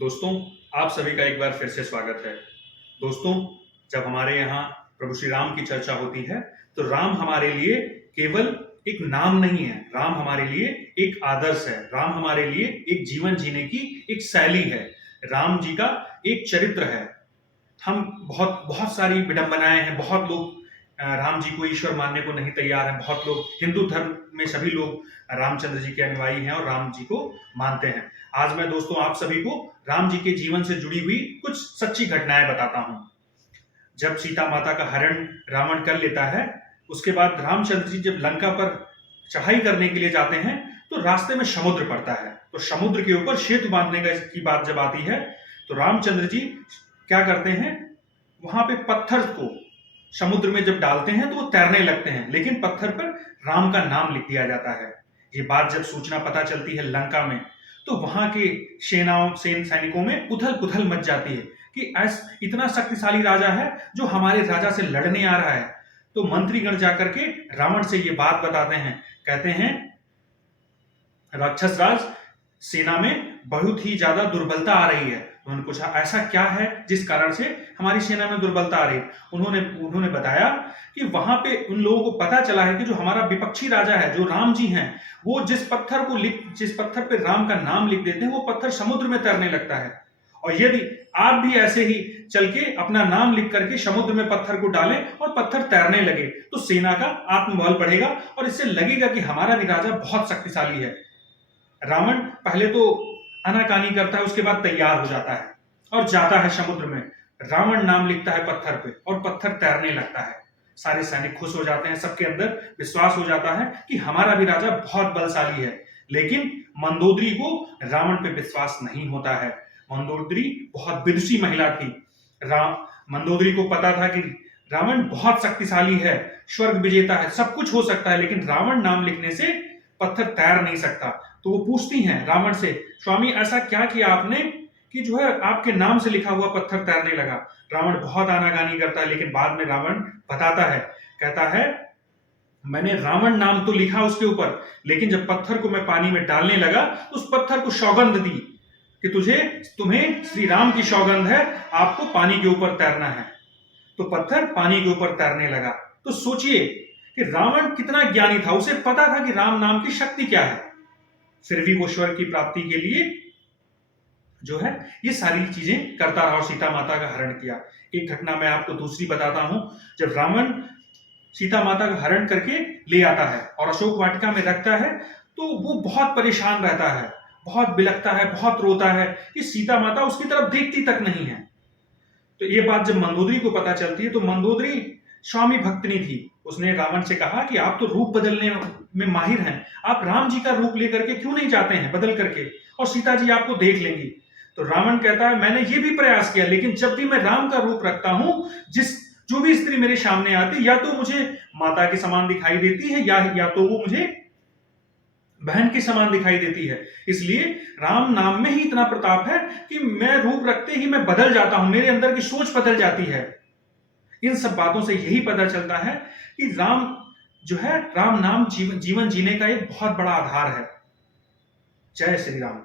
दोस्तों, आप सभी का एक बार फिर से स्वागत है। दोस्तों, जब हमारे यहाँ प्रभु श्री राम की चर्चा होती है, तो राम हमारे लिए केवल एक नाम नहीं है, राम हमारे लिए एक आदर्श है, राम हमारे लिए एक जीवन जीने की एक शैली है, राम जी का एक चरित्र है। हम बहुत बहुत सारी विडंबनाएं हैं, बहुत लोग राम जी को ईश्वर मानने को नहीं तैयार हैं, बहुत लोग हिंदू धर्म में सभी लोग रामचंद्र जी के अनुयायी हैं और राम जी को मानते हैं। आज मैं दोस्तों आप सभी को राम जी के जीवन से जुड़ी हुई कुछ सच्ची घटनाएं बताता हूं। जब सीता माता का हरण रावण कर लेता है, उसके बाद रामचंद्र जी जब लंका पर चढ़ाई करने के लिए जाते हैं, तो रास्ते में समुद्र पड़ता है। तो समुद्र के ऊपर सेतु बांधने की बात जब आती है, तो रामचंद्र जी क्या करते हैं, वहां पे पत्थर को समुद्र में जब डालते हैं तो वो तैरने लगते हैं, लेकिन पत्थर पर राम का नाम लिख दिया जाता है। ये बात जब सूचना पता चलती है लंका में, तो वहां के सैनिकों में उथल पुथल मच जाती है कि इतना शक्तिशाली राजा है जो हमारे राजा से लड़ने आ रहा है। तो मंत्रीगण जाकर के रावण से ये बात बताते हैं, कहते हैं राक्षस राज, सेना में बहुत ही ज्यादा दुर्बलता आ रही है। उन्होंने पूछा ऐसा क्या है जिस कारण से हमारी सेना में दुर्बलता आ रही है। उन्होंने बताया कि वहां पे उन लोगों को पता चला है कि जो हमारा विपक्षी राजा है, जो राम जी हैं, वो जिस पत्थर पे राम का नाम लिख देते हैं, वो पत्थर समुद्र में तैरने लगता है। और यदि आप भी ऐसे ही चल के अपना नाम लिख करके समुद्र में पत्थर को डालें और पत्थर तैरने लगे, तो सेना का आत्मबल बढ़ेगा और इससे लगेगा कि हमारा भी राजा बहुत शक्तिशाली है। रावण पहले तो आनाकानी करता है, उसके बाद तैयार हो जाता है और जाता है समुद्र में। रावण नाम लिखता है पत्थर पे और पत्थर तैरने लगता है। सारे सैनिक खुश हो जाते हैं, सबके अंदर विश्वास हो जाता है कि हमारा भी राजा बहुत बलशाली है। लेकिन मंदोदरी को रावण पे विश्वास नहीं होता है। मंदोदरी बहुत विदुषी महिला थी। मंदोदरी को पता था कि रावण बहुत शक्तिशाली है, स्वर्ग विजेता है, सब कुछ हो सकता है, लेकिन रावण नाम लिखने से पत्थर तैर नहीं सकता। तो वो पूछती हैं रावण से, स्वामी ऐसा क्या किया आपने कि जो है आपके नाम से लिखा हुआ पत्थर तैरने लगा। रावण बहुत आनाकानी करता है, लेकिन बाद में रावण बताता है, कहता है मैंने रावण नाम तो लिखा उसके ऊपर, लेकिन जब पत्थर को मैं पानी में डालने लगा, उस पत्थर को सौगंध दी कि तुम्हें श्री राम की सौगंध है, आपको पानी के ऊपर तैरना है। तो पत्थर पानी के ऊपर तैरने लगा। तो सोचिए कि रावण कितना ज्ञानी था, उसे पता था कि राम नाम की शक्ति क्या है, फिर भी वो स्वर्ग की प्राप्ति के लिए जो है ये सारी चीजें करता रहा और सीता माता का हरण किया। एक घटना मैं आपको दूसरी बताता हूं। जब रावण सीता माता का हरण करके ले आता है और अशोक वाटिका में रखता है, तो वो बहुत परेशान रहता है, बहुत बिलखता है, बहुत रोता है कि सीता माता उसकी तरफ देखती तक नहीं है। तो ये बात जब मंदोदरी को पता चलती है, तो मंदोदरी स्वामी भक्तनी थी। उसने रावण से कहा कि आप तो रूप बदलने में माहिर हैं, आप राम जी का रूप लेकर के क्यों नहीं जाते हैं बदल करके, और सीता जी आपको देख लेंगी। तो रावण कहता है मैंने ये भी प्रयास किया, लेकिन जब भी मैं राम का रूप रखता हूं, जो भी स्त्री मेरे सामने आती, या तो मुझे माता के समान दिखाई देती है या तो वो मुझे बहन के समान दिखाई देती है। इसलिए राम नाम में ही इतना प्रताप है कि मैं रूप रखते ही मैं बदल जाता हूं, मेरे अंदर की सोच बदल जाती है। इन सब बातों से यही पता चलता है कि राम जो है, राम नाम जीवन जीने का एक बहुत बड़ा आधार है। जय श्री राम।